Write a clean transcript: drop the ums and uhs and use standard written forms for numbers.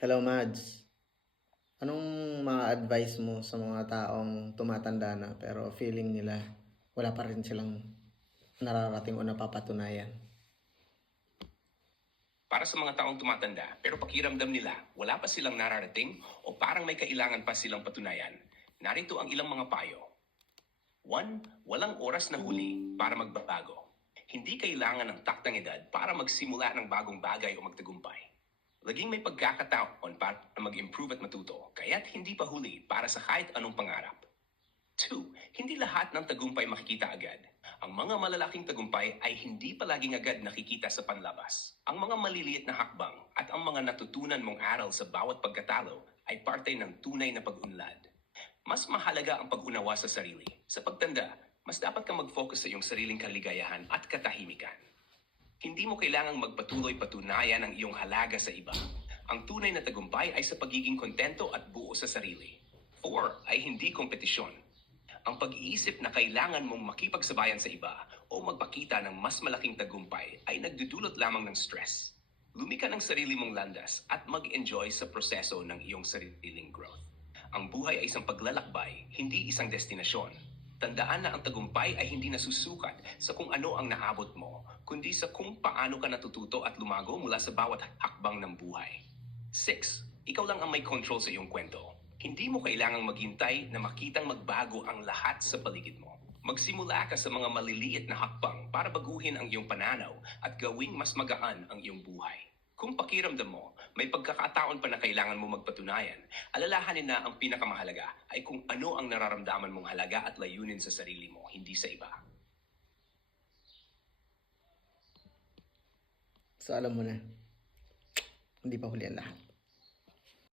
Hello, Mads. Anong mga advice mo sa mga taong tumatanda na pero feeling nila wala pa rin silang nararating o napapatunayan? Para sa mga taong tumatanda pero pakiramdam nila wala pa silang nararating o parang may kailangan pa silang patunayan, narito ang ilang mga payo. 1. Walang oras na huli para magbabago. Hindi kailangan ng taktang edad para magsimula ng bagong bagay o magtagumpay. Laging may pagkakataon para mag-improve at matuto, kaya't hindi pa huli para sa kahit anong pangarap. 2. Hindi lahat ng tagumpay makikita agad. Ang mga malalaking tagumpay ay hindi palaging agad nakikita sa panlabas. Ang mga maliliit na hakbang at ang mga natutunan mong aral sa bawat pagkatalo ay parte ng tunay na pag-unlad. Mas mahalaga ang pag-unawa sa sarili. Sa pagtanda, mas dapat kang mag-focus sa iyong sariling kaligayahan at katahimikan. Hindi mo kailangang magpatuloy patunayan ang iyong halaga sa iba. Ang tunay na tagumpay ay sa pagiging kontento at buo sa sarili. 4. Ay hindi kompetisyon. Ang pag-iisip na kailangan mong makipagsabayan sa iba o magpakita ng mas malaking tagumpay ay nagdudulot lamang ng stress. Lumika ng sarili mong landas at mag-enjoy sa proseso ng iyong sariling growth. Ang buhay ay isang paglalakbay, hindi isang destinasyon. Tandaan na ang tagumpay ay hindi nasusukat sa kung ano ang naabot mo, kundi sa kung paano ka natututo at lumago mula sa bawat hakbang ng buhay. 6. Ikaw lang ang may control sa iyong kwento. Hindi mo kailangang maghintay na makitang magbago ang lahat sa paligid mo. Magsimula ka sa mga maliliit na hakbang para baguhin ang iyong pananaw at gawing mas magaan ang iyong buhay. Kung pakiramdam mo, may pagkakataon pa na kailangan mo magpatunayan, alalahanin na ang pinakamahalaga ay kung ano ang nararamdaman mong halaga at layunin sa sarili mo, hindi sa iba. So alam mo na, hindi pa huli ang lahat.